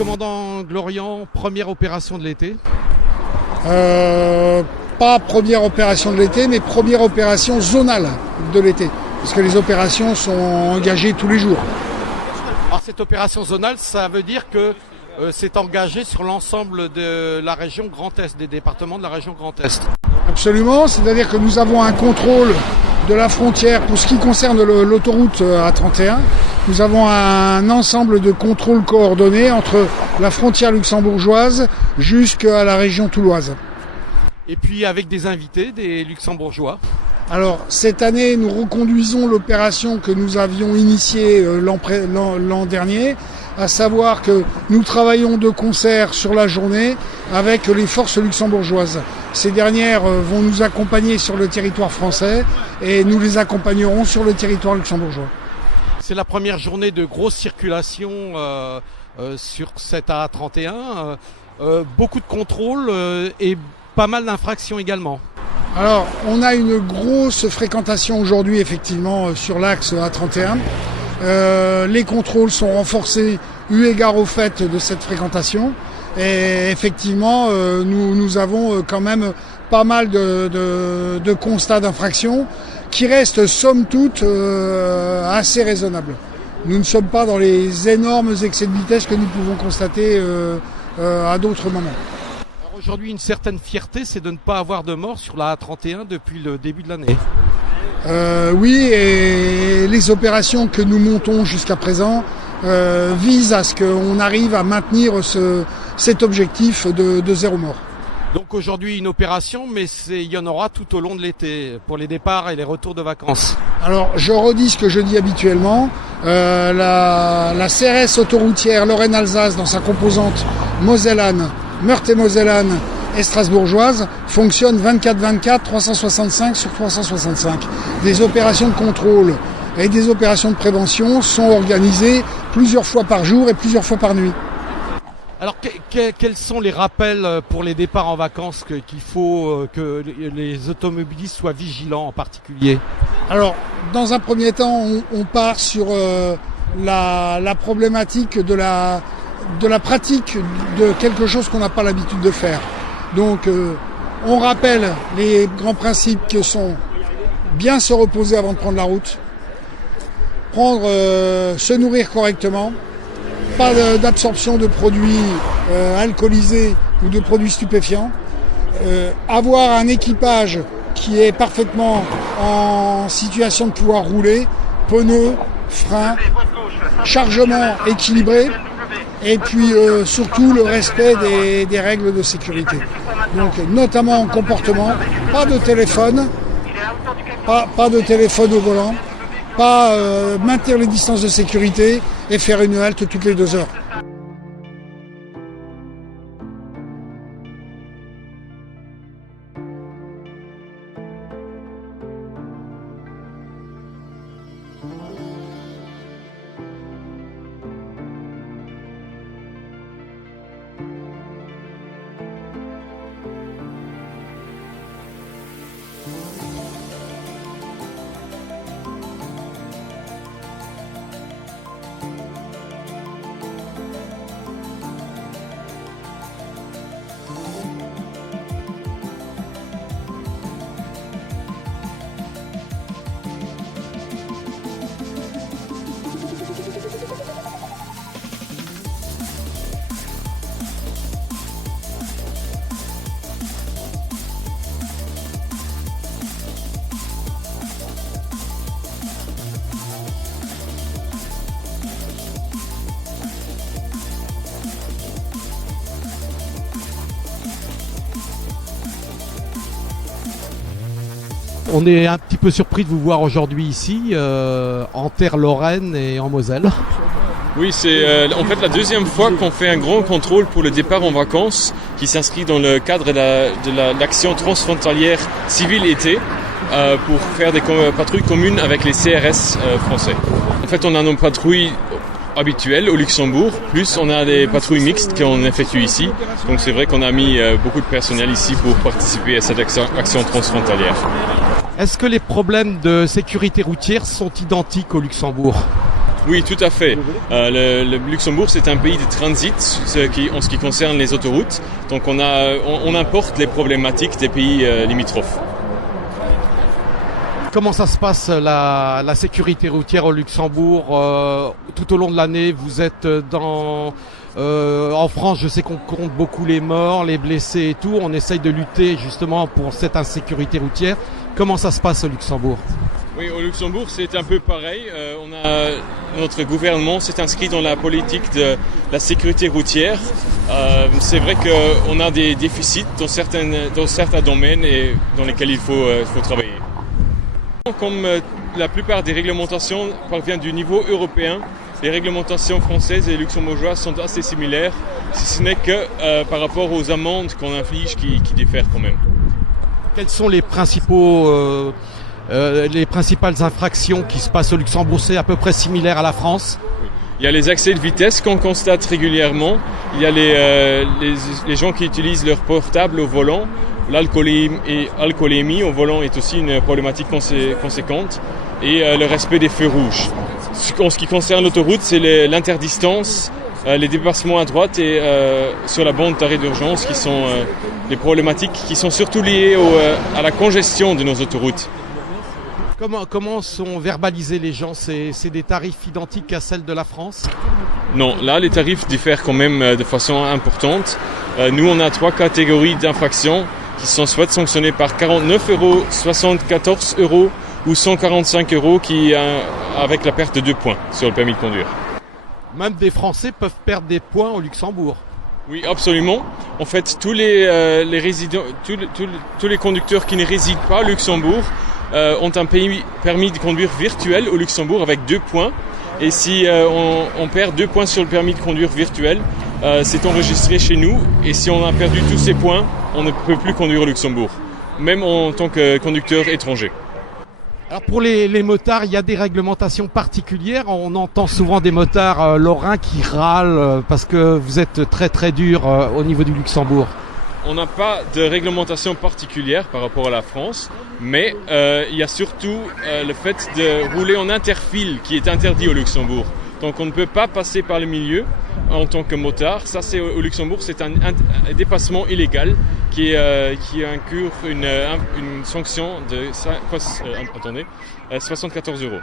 Commandant Glorian, première opération de l'été? Pas première opération de l'été, mais première opération zonale de l'été. Parce que les opérations sont engagées tous les jours. Alors cette opération zonale, ça veut dire que c'est engagé sur l'ensemble de la région Grand Est, des départements de la région Grand Est. Absolument, c'est-à-dire que nous avons un contrôle de la frontière pour ce qui concerne l'autoroute A31. Nous avons un ensemble de contrôles coordonnés entre la frontière luxembourgeoise jusqu'à la région touloise. Et puis avec des invités, des luxembourgeois. Alors cette année, nous reconduisons l'opération que nous avions initiée l'an dernier, à savoir que nous travaillons de concert sur la journée avec les forces luxembourgeoises. Ces dernières vont nous accompagner sur le territoire français et nous les accompagnerons sur le territoire luxembourgeois. C'est la première journée de grosse circulation sur cette A31. Beaucoup de contrôles et pas mal d'infractions également. Alors, on a une grosse fréquentation aujourd'hui, effectivement, sur l'axe A31. Les contrôles sont renforcés eu égard au fait de cette fréquentation. Et effectivement, nous avons quand même pas mal de constats d'infraction qui restent, somme toute, assez raisonnables. Nous ne sommes pas dans les énormes excès de vitesse que nous pouvons constater à d'autres moments. Aujourd'hui, une certaine fierté, c'est de ne pas avoir de mort sur la A31 depuis le début de l'année. Oui, et les opérations que nous montons jusqu'à présent visent à ce qu'on arrive à maintenir cet objectif de 0 mort. Donc aujourd'hui une opération, mais il y en aura tout au long de l'été pour les départs et les retours de vacances. Alors je redis ce que je dis habituellement, la CRS autoroutière Lorraine-Alsace dans sa composante mosellane, Meurthe-et-Mosellane et strasbourgeoise fonctionne 24/24, 365 sur 365. Des opérations de contrôle et des opérations de prévention sont organisées plusieurs fois par jour et plusieurs fois par nuit. Alors quels sont les rappels pour les départs en vacances qu'il faut que les automobilistes soient vigilants en particulier? Alors dans un premier temps on part sur la problématique de la pratique de quelque chose qu'on n'a pas l'habitude de faire. Donc on rappelle les grands principes que sont bien se reposer avant de prendre la route, se nourrir correctement, pas d'absorption de produits alcoolisés ou de produits stupéfiants, avoir un équipage qui est parfaitement en situation de pouvoir rouler, pneus, freins, chargement équilibré, et puis surtout le respect des règles de sécurité. Donc notamment en comportement, pas de téléphone au volant, pas maintenir les distances de sécurité et faire une halte toutes les 2 heures. On est un petit peu surpris de vous voir aujourd'hui ici, en terre lorraine et en Moselle. Oui, c'est en fait la deuxième fois qu'on fait un grand contrôle pour le départ en vacances qui s'inscrit dans le cadre de l'action transfrontalière civile-été pour faire des patrouilles communes avec les CRS français. En fait, on a nos patrouilles habituelles au Luxembourg, plus on a des patrouilles mixtes qu'on effectue ici. Donc c'est vrai qu'on a mis beaucoup de personnel ici pour participer à cette action transfrontalière. Est-ce que les problèmes de sécurité routière sont identiques au Luxembourg? Oui, tout à fait. Le Luxembourg, c'est un pays de transit en ce qui concerne les autoroutes. Donc on importe les problématiques des pays limitrophes. Comment ça se passe la sécurité routière au Luxembourg tout au long de l'année? Vous êtes en France, je sais qu'on compte beaucoup les morts, les blessés et tout. On essaye de lutter justement pour cette insécurité routière. Comment ça se passe au Luxembourg? Oui, au Luxembourg, c'est un peu pareil. Notre gouvernement s'est inscrit dans la politique de la sécurité routière. C'est vrai qu'on a des déficits dans certains domaines et dans lesquels il faut travailler. Comme la plupart des réglementations parviennent du niveau européen, les réglementations françaises et luxembourgeoises sont assez similaires, si ce n'est que par rapport aux amendes qu'on inflige qui diffèrent quand même. Quels sont les principales infractions qui se passent au Luxembourg? C'est à peu près similaire à la France? Il y a les excès de vitesse qu'on constate régulièrement. Il y a les gens qui utilisent leur portable au volant. L'alcoolémie au volant est aussi une problématique conséquente. Et le respect des feux rouges. En ce qui concerne l'autoroute, c'est l'interdistance, les dépassements à droite et sur la bande d'arrêt d'urgence qui sont les problématiques qui sont surtout liées à la congestion de nos autoroutes. Comment sont verbalisés les gens? C'est des tarifs identiques à celles de la France? Non, là les tarifs diffèrent quand même de façon importante. Nous on a 3 catégories d'infractions qui sont soit sanctionnées par 49 €, 74 € ou 145 € avec la perte de 2 points sur le permis de conduire. Même des Français peuvent perdre des points au Luxembourg? Oui, absolument. En fait, tous les résidents, tous les conducteurs qui ne résident pas au Luxembourg ont un permis de conduire virtuel au Luxembourg avec 2 points. Et si on perd 2 points sur le permis de conduire virtuel, c'est enregistré chez nous. Et si on a perdu tous ces points, on ne peut plus conduire au Luxembourg, même en tant que conducteur étranger. Alors pour les motards, il y a des réglementations particulières. On entend souvent des motards lorrains qui râlent parce que vous êtes très très dur au niveau du Luxembourg. On n'a pas de réglementation particulière par rapport à la France, mais il y a surtout le fait de rouler en interfile qui est interdit au Luxembourg. Donc on ne peut pas passer par le milieu en tant que motard. Ça, c'est au Luxembourg, c'est un dépassement illégal qui incure une sanction de 74 €.